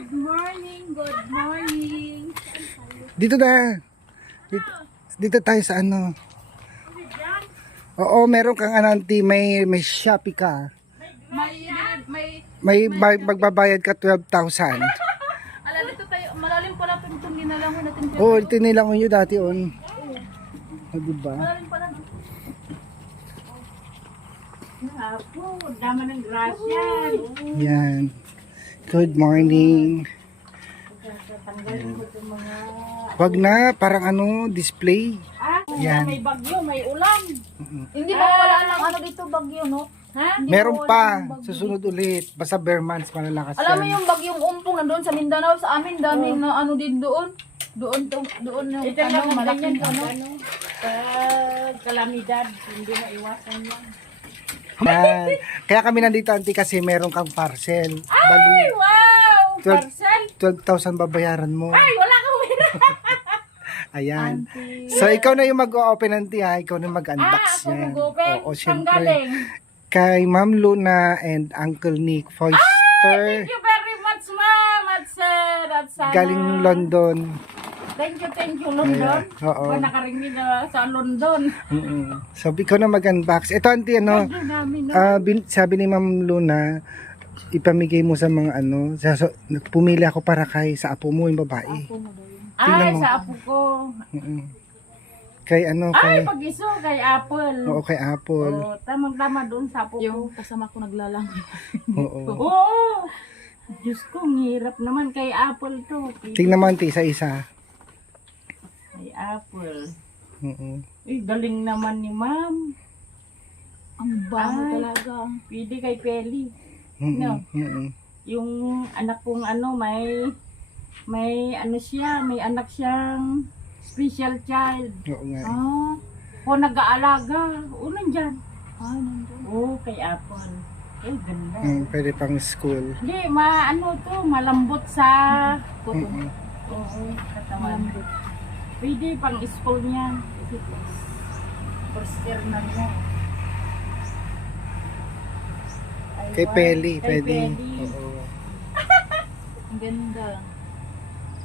Good morning, good morning. Dito na. Dito tayo sa ano. Oo, meron kang auntie, may Shopee ka. May magbabayad ka 12,000. Ala, dito tayo. Malalim pala itong ginalangon natin. Oo, ito nilang nyo dati on. O, diba? Malalim pala. Apo, dama ng grasya. Yan. Good morning. Tanggalin ko itong mga... Wag na, parang ano, display. Yan. May bagyo, may ulan. Hindi ba wala lang ano dito bagyo, no? Ha? Hindi Meron ba wala pa, ng bagyo? susunod ulit. Basta bare months, malalakas Alam mo yan. yung bagyong umpong nandoon sa Mindanao sa amin, daming na ano din doon. Doon yung Ito lang ang malaking ganyan, pag kalamidad, hindi na iwasan yan. Yan. Kaya kami nandito, auntie, kasi meron kang parcel. Ay, wow! 12 Parcel? 12,000 babayaran mo. Ay, wala kang wala. Ayan. So, ikaw na yung mag-open, auntie, ha? Ikaw na mag-unbox Ako yan. mag-open. Oo, Saan syempre. galing? Kay Ma'am Luna and Uncle Nick Foister. Thank you very much, ma'am. At sir, at sana. Galing London. Thank you, London. Ayan, oo. Ba nakarinig na sa London. So, ikaw na mag-unbox. Ito, auntie, ano? Thank you namin. No? Sabi ni Ma'am Luna, ipamigay mo sa mga ano. Pumili ako para kay sa apo mo, yung babae. Ay, mo. sa apo ko. Mm-mm. Kay ano, Ay, kay... pag-iso kay Apple. Oo, kay Apple. Oh, tamang-tama doon sa apo ko. Yung kasama ko naglalangoy. Oo. Oo. Diyos ko, ang hirap naman kay Apple to. Tingnan mo, auntie, isa-isa. Kay Apple. Oo. Galing naman ni ma'am. Ang bango Ay. talaga. Pwede kay Peli. Mm-mm. No. Mm-mm. Yung anak kong ano, may ano siya, may anak siyang special child. Oo nga. Ah, O nag-aalaga. O nandyan. nandun. Oo, kay Apple. Ganda. Pwede pang school. Hindi, ano to, malambot sa Kuto. Mm-mm. oo, katawan. Pwede pang school niya. First year na niya. Ay, Kay wow. Peli, Kay pwede. Peli. Oo. Ang ganda.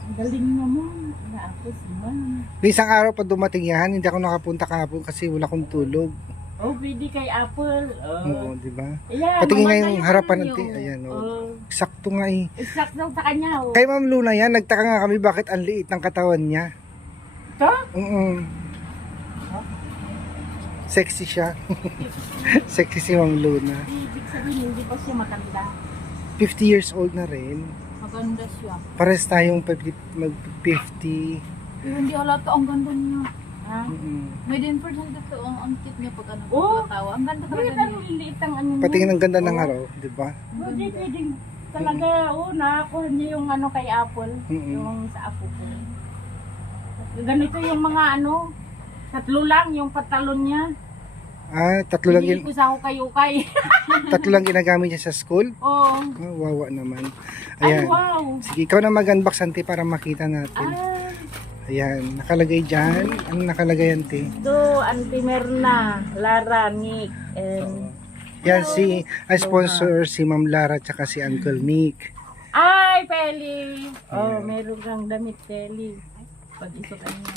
Ang galing naman. Na ako si ma'am. Isang araw pa dumating yan, hindi ako nakapunta kahapon kasi wala akong tulog. Oh, pwede kay Apple. Oo, di ba? Ayan, Patingin nga mamaya yung yun harapan yun. natin. Ayan, oh. Oh, Sakto nga eh. exact daw sa kanya. Oh. Kay Ma'am Luna yan, nagtaka nga kami bakit ang liit ng katawan niya. Ito? Sexy siya. Sexy si Ma'am Luna. Ibig sabihin, hindi pa siya matanda. 50 years old na rin. Maganda siya. Pares tayong mag-50. Pero hindi halata, ang ganda niya. Ha? May din for dito, ang cute niya pag ano, Oh! pagkatawa. Ang ganda Bakit talaga ang niya. liliit ang ano mo? Patingin ang ganda ng Oh. araw, di ba? Hindi pwedeng talaga, nakakuha niya yung ano kay Apple. Mm-mm. Yung sa apo ko. Ganito yung mga ano, tatlo lang yung patalon niya. Tatlo lang, Hindi ko sa hukay-hukay. tatlo lang ginagamit niya sa school. Oo. Wawa naman. Ay, Ayan. wow. Sige, ikaw na mag-unbox, auntie, para makita natin. Ah, Ayan, nakalagay dyan. Ano nakalagay, auntie? ito, Auntie Merna, Lara, Nick, and... Yan si, ang sponsor si Ma'am Lara tsaka si Uncle Nick. Ay, Peli! Oh, meron kang damit, Peli. Pag-iso ka niya.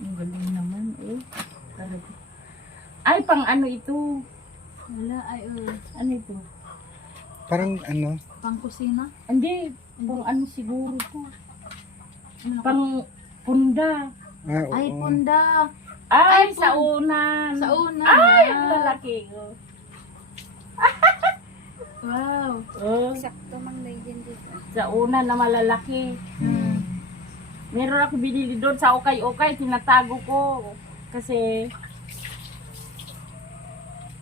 Ang galing naman, eh. Talaga. Ay, pang ano ito? Wala, ay, Ano ito? Parang ano, pang kusina. Hindi, pang ano siguro to. Ano? Pang punda. oo. Ay, punda. Ay, Ay, sa unan. Sa una. Ay, ang lalaki. Oh. Wow. Oh, Sakto mang legend dito. sa una na malalaki. Meron ako binili doon sa ukay-ukay, tinatago ko. Kasi,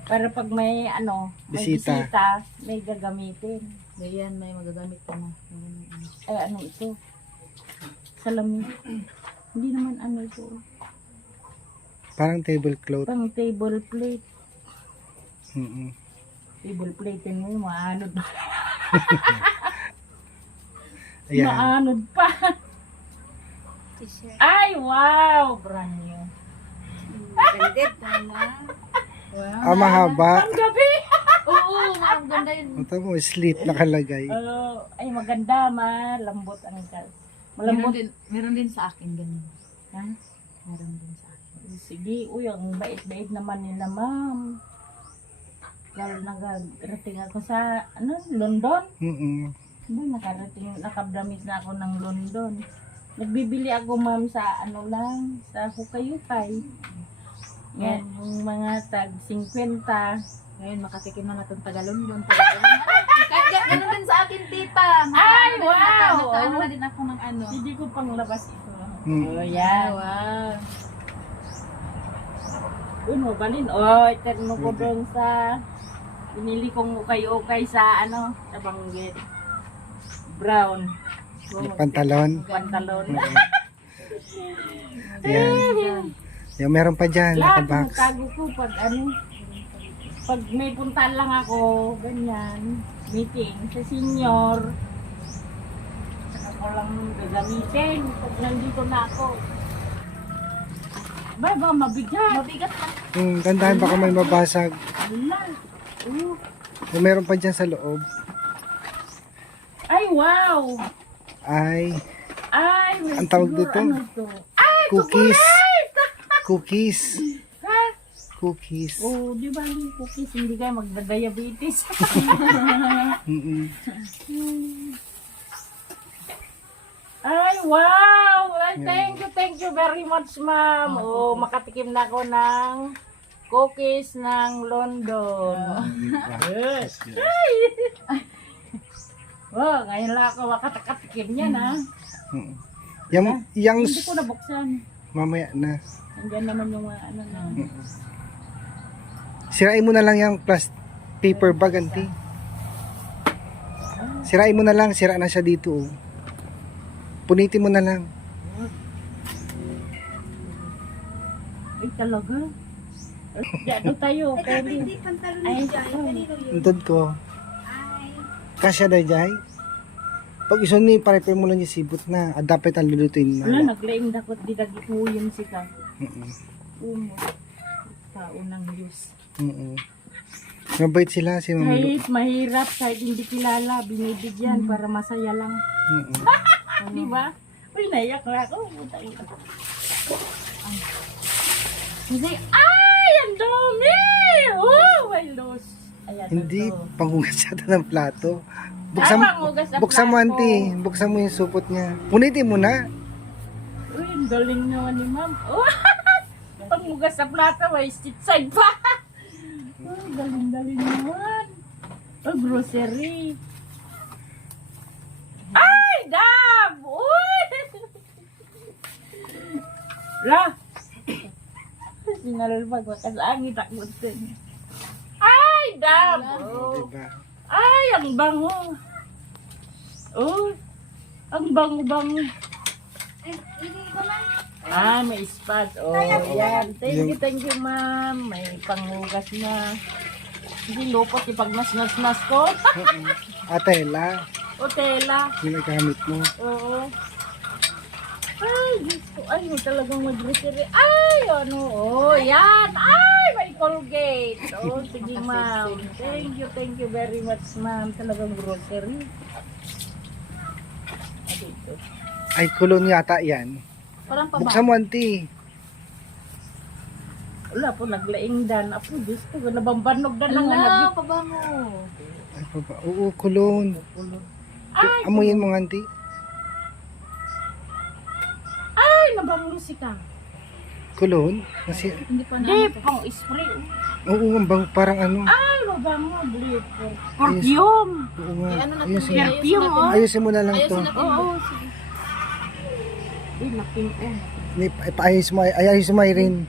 para pag may ano, may Bisita. bisita, may gagamitin. Ganyan, may magagamit ka na. Ay, ano ito? Salamin. Hindi naman ano ito. Parang tablecloth. Pang table plate. Mm-mm. Table plate mo yung maanod. Ayan. Maanod pa. T-shirt. Ay, wow! Brand new. Branded naman. Wow. Mahaba. Ang gabi! Oo, Oo, ang ganda yun. Ito mo, sleep nakalagay. Ay, maganda, malambot ang gas. Malambot. Meron din sa akin ganun. Ha? Meron din sa akin. Sige, uy, ang bait-bait naman nila, ma'am. Lalo nagarating ako sa, London. Ba, nakabramis na ako ng London. Nagbibili ako, ma'am, sa sa hukay-hukay. Yan, yung mga tag 50. Ngayon, makatikim na natin Tagalondon. Kaya ganun din sa akin, tita. Ay, wow! Nakaano na din ako ng ano. Hindi ko pang labas ito. Mm. Oh, yan. Wow. Uy, mabalin. Oh, iten mo ko doon sa binili kong ukay-ukay sa sa Banggit. Brown. Yung pantalon. Pantalon. Yan. Yung meron pa dyan, Lahat nakabox. tago ko pag may puntahan lang ako, ganyan, meeting sa senior, saka ko lang gagamitin pag nandito na ako. Ba, mabigat. Mabigat na. Tandaan baka may mabasag. Ala. Yung meron pa dyan sa loob. Ay, wow! Ay, Ay, may Ang tawag siguro dito? to? Ay, cookies. chocolate! Cookies. Ha? Cookies. Oh, di ba yung cookies, hindi kayo magda-diabetes. Mm-mm. Ay, wow! Ay, thank you very much, ma'am. Oh, makatikim na ako ng cookies ng London. Yes. Ay! Oh, ngayon lang ako makatikim yan, ha? Mm. Yung Hindi ko nabuksan. mamaya na. Nandiyan naman yung mga na. Sirain mo na lang yung paper bag, auntie. Sirain mo na lang, sira na siya dito. Oh. Punitin mo na lang. Ay, talaga? Diyan tayo, Kelly. Ay, Untod ko. Kasya na jay. Pag iso ni pare-pare mo lang yung sibot na. Dapat ang lulutuin wala, na. naglaing dakot di dagituyin si ka. Mm-mm. Umo. Taunang Diyos. Mm-mm. Mabait sila si Mama Lu. Kahit mahirap, kahit hindi kilala, binibigyan para masaya lang. Mm-mm. Di ba? Uy, naiyak na ako. Puta ito. Kasi, ay, ang dami! Oh, my loss. Ayan, Hindi, ito. panghugas yata ng plato. Ay, panghugas ng Buksan mo, plato. auntie. Buksan mo yung supot niya. Punitin mo na. Uy, ang galing naman ni ma'am. Oh, panghugas sa plata, may street side pa. Oh, galing naman. Oh, grocery. Ay, dab! Uy! La! Sinalbag, makasangit ako din. Ay, dab! Oh. Diba? Ay, ang bango. Oh, ang bango-bango. Ah, may spot. Oh, yan. Thank you, ma'am. May panghugas na. Hindi lupot ipag nas-nas-nas ko. Atela, O, tela. ginagamit mo. Oo. Ay, Diyos ko. Ay, may talagang mag-grocery. Ay, ano. Oh, yan. Ay, may Colgate. Oh, sige, ma'am. Thank you very much, ma'am. Talagang grocery. Ah, dito. Ay, kulon yata yan. Parang pa ba? Buksan mo, auntie. Wala po, naglaing dan. Apo, Diyos ko, nabambanog dan lang. Ala, pabango. Ay, baba. Oo, kulon. Ay, Amuyin mo, auntie. ay, nabango si ka. Kulon? Kasi, Hindi pa na. Di, pang spray. oo, ang bang, parang ano. Ay, mabango, bleed. Perfume. Oo nga. Ano na Ayusin, Perfume, oh. ayusin mo na lang to. Ayusin natin. Oo, sige. Uy, laking Ayusin mo, ayusin mo, Irene.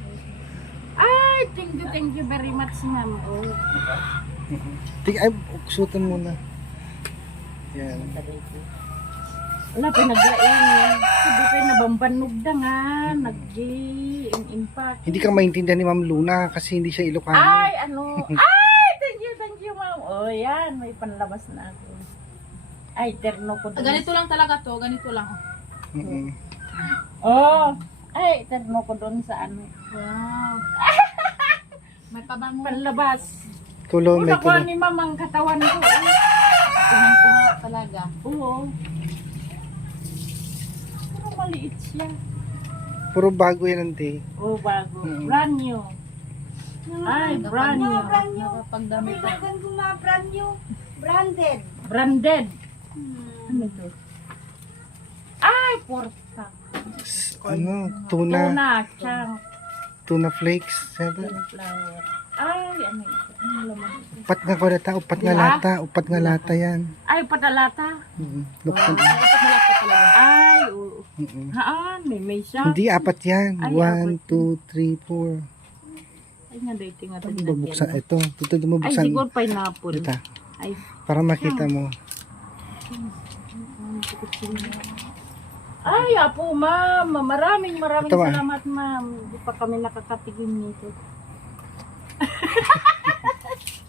Ay, thank you very much, ma'am. Oh. Ay, sutan mo na. Yan. Wala, pinaglaing. Hindi pa nabambanog na nga. Nag-impact. Hindi ka maintindihan ni Ma'am Luna kasi hindi siya Ilocano. Ay, ano? Ay, thank you, ma'am. Oh, yan. May panlabas na ako. Ay, terno ko doon. Ganito lang talaga to. Ganito lang. Mm-mm. Oh, ay, terno ko doon sa ano. Wow. May pabango. Panlabas. Kulong, may Nakuha kulong. ni ma'am ang katawan ko. Kuhang-kuha talaga. Oo. Pero maliit siya. Puro bago yan, ante. Oh, bago. Mm. Brand new. Ay, brand new. Nakapagdamit ka. Branded. Branded. Ano to? Ay, porta. Ano, tuna. Tuna, chang, Tuna flakes. Sabi. flower. Ay, ano ito? Ano laman ito? Upat nga kurata, upat nga lata. Upat nga lata yan. Ay, patalata. Look Ay, ito malapit talaga. Ay, oo. Haan, may siya. Hindi, apat yan. Ay, 1, 2, 3, 4. Ay, nga dating nga ito. Bubuksan. Ito. Ito Ay, bubuksan. siguro pineapple. Dito. Ay, Para makita mo. ay, apo, ma'am. Maraming Ito, ah. salamat, ma'am. Hindi pa kami nakakatigim nito.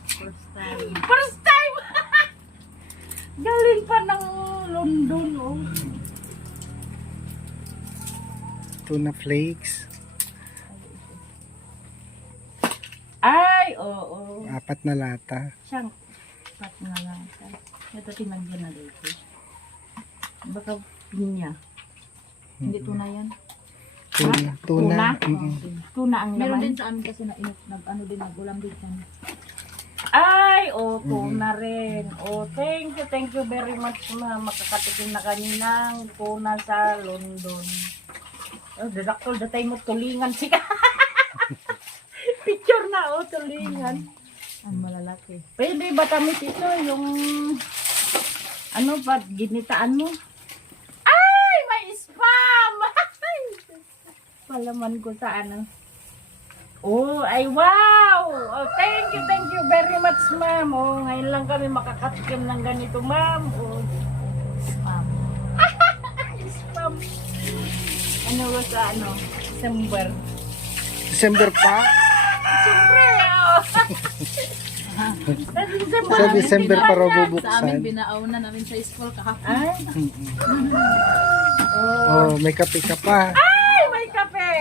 First time. First time! Galing pa ng London, oh. Tuna flakes. Ay, oo. Apat na lata. Siyang pat na lang. Ito tinagyan na dito. Baka pinya. Hindi tunay yan. Tuna. Tuna? Tuna ang Meron laman. din sa amin kasi na nag-ano din, nag-ulam din yan. Ay, tuna rin. Oh, thank you very much, ma'am. Makakatikim na kami ng tuna sa London. Oh, direktor, datay mo tulingan siya. Picture na, oh, tulingan. Ang malalaki. Pwede ba kami ito, yung ano ba, ginitaan mo? Ay, may spam! Palaman ko sa ano. Oh, ay wow! Oh, thank you very much, ma'am. Oh, ngayon lang kami makakatikim ng ganito, ma'am. Oh, Spam. spam. Ano ba sa ano? December. December pa? Siyempre, oh. Sa December. Sa December pa raw Sa amin, bubuksan. binaauna namin sa school kahapon. Ay, Oh, may kape ka pa. ay, may kape.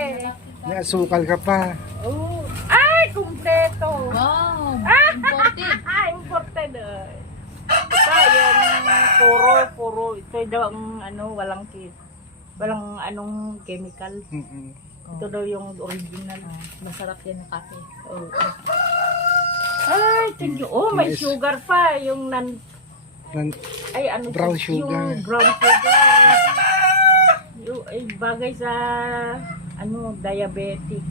May asukal ka pa. Oh, ay, kumpleto. Wow! Imported. Ah, imported. Ito yung puro. Ito daw ang ano, walang anong chemical. Ito daw yung original. Masarap yan yung kape. Oh. Ay, thank you. Oh, may Yes. sugar pa. Yung ay, ano Brown to? sugar. Yung brown sugar. Yung, ay, bagay sa, ano, diabetic.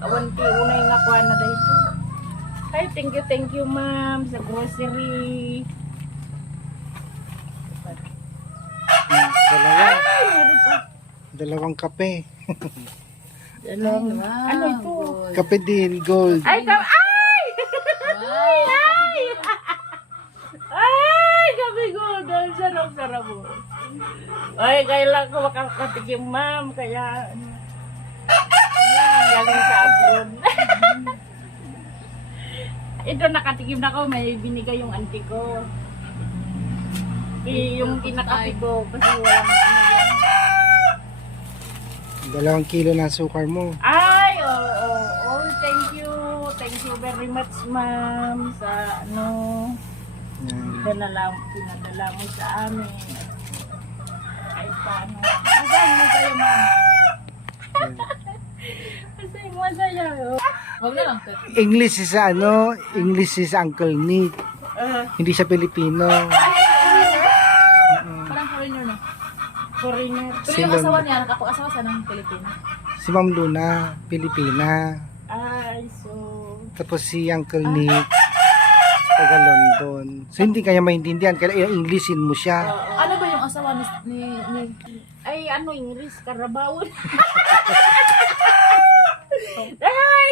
Awanti, unay nga kuha na dito. Ay, thank you, ma'am, sa grocery. Dalawa. Ay, meron pa. Dalawang kape. Ano, Wow, ano ito? good. Kape din, gold. Ay, ay! Wow! Ay! Ay, gabi ko. Dahil sarap mo. Ay, kailan ko makakatikim, ma'am. Kaya, galing sa abroad. Ito, nakatikim na ko. May binigay yung auntie ko. Yung kinakapi ko. Kasi walang ano yan. 2 kilo na sukar mo. Ay, oh, thank you. Thank you very much, ma'am. Sa ano, Yan. pinadala mo sa amin. Ay, paano? Masaya mo kayo, ma'am. Masaya. Oh. Huwag na lang. English is ano, English is Uncle Nick. Hindi siya Pilipino. Parang foreigner na. Foreigner. Pero Si yung Lon- asawa niya, nakapag-asawa sa ng Pilipinas. Si Ma'am Luna, Pilipina. Ay, so... Tapos si Uncle Nick, taga London. So hindi kaya maintindihan, kaya i-Englishin mo siya. Ano ba yung asawa ni Ay, ano, English, Carabao. Ay,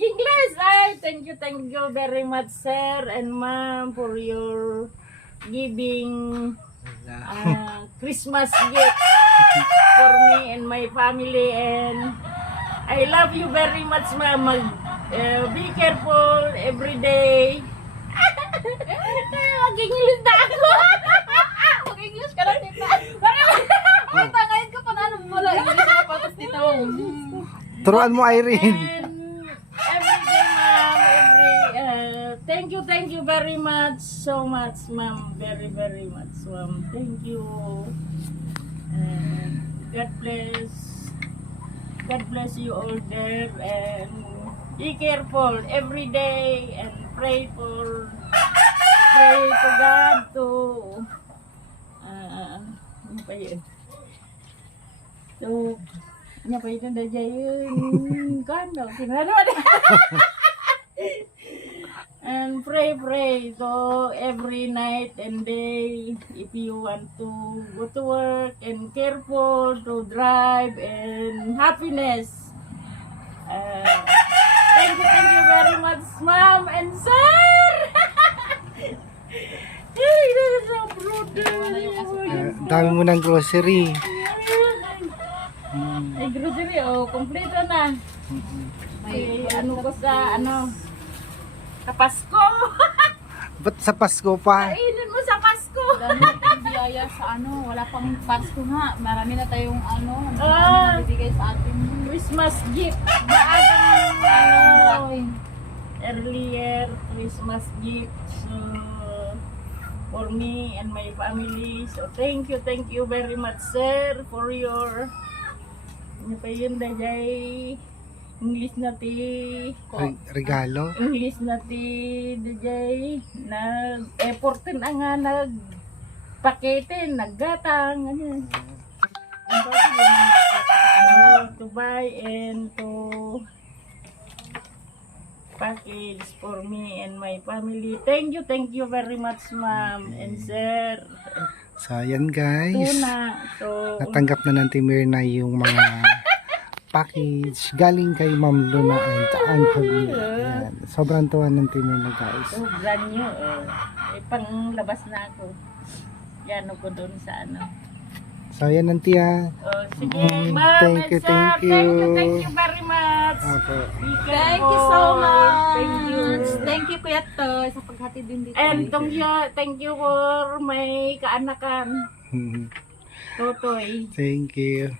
English. Ay, thank you very much, sir and ma'am, for your giving Christmas gift for me and my family, and I love you very much, ma'am. Be careful every day. Mag-English na ako. Mag-English ka lang, tita. Ay, tangayin ka pa na ano mo lang. English na patas, tita mo. Turuan mo, Irene. And every day, ma'am, every very much, so much, ma'am. Very, very much, ma'am. Thank you. And God bless. God bless you all there. And be careful every day and pray to God to ano pa yun? So, ano pa yun na dyan? Kano? Sinaro na. And pray so every night and day if you want to go to work and careful to drive and happiness. Thank you very much, ma'am and sir. Hey, there's a brother. Dami mo ng grocery. Ay, grocery, kompleto na. May ano ko sa, Kapasko. Ba't sa Pasko pa? Kainin mo sa Pasko. Dami ng biyaya sa wala pang Pasko nga. Marami na tayong Ah. bibigay sa atin. Christmas gift. Marami. Earlier Christmas gift. So, for me and my family. So, thank you very much, sir, for your ano pa yun, dajay English na ti Regalo? English na ti dajay nag-effort na nga nagpakete, naggatang ano. To buy and to package for me and my family. Thank you very much, ma'am and sir. So, ayan guys. Tuna. So, Natanggap na ng Team Mirna yung mga package galing kay Ma'am Luna and Uncle Lee. Ayan. Sobrang tuwa ng Team Mirna guys. brand new. Panglabas na ako. Yan ko doon sa So, ayan ang tiya. Sige, Mm, ma'am thank and you, sir. thank you. Thank you very much. Opo. Be Thank you so careful. much. Thank you. Thank you, Kuya Toy, sa paghatid din dito. And thank you for my kaanakan, Totoy. Thank you.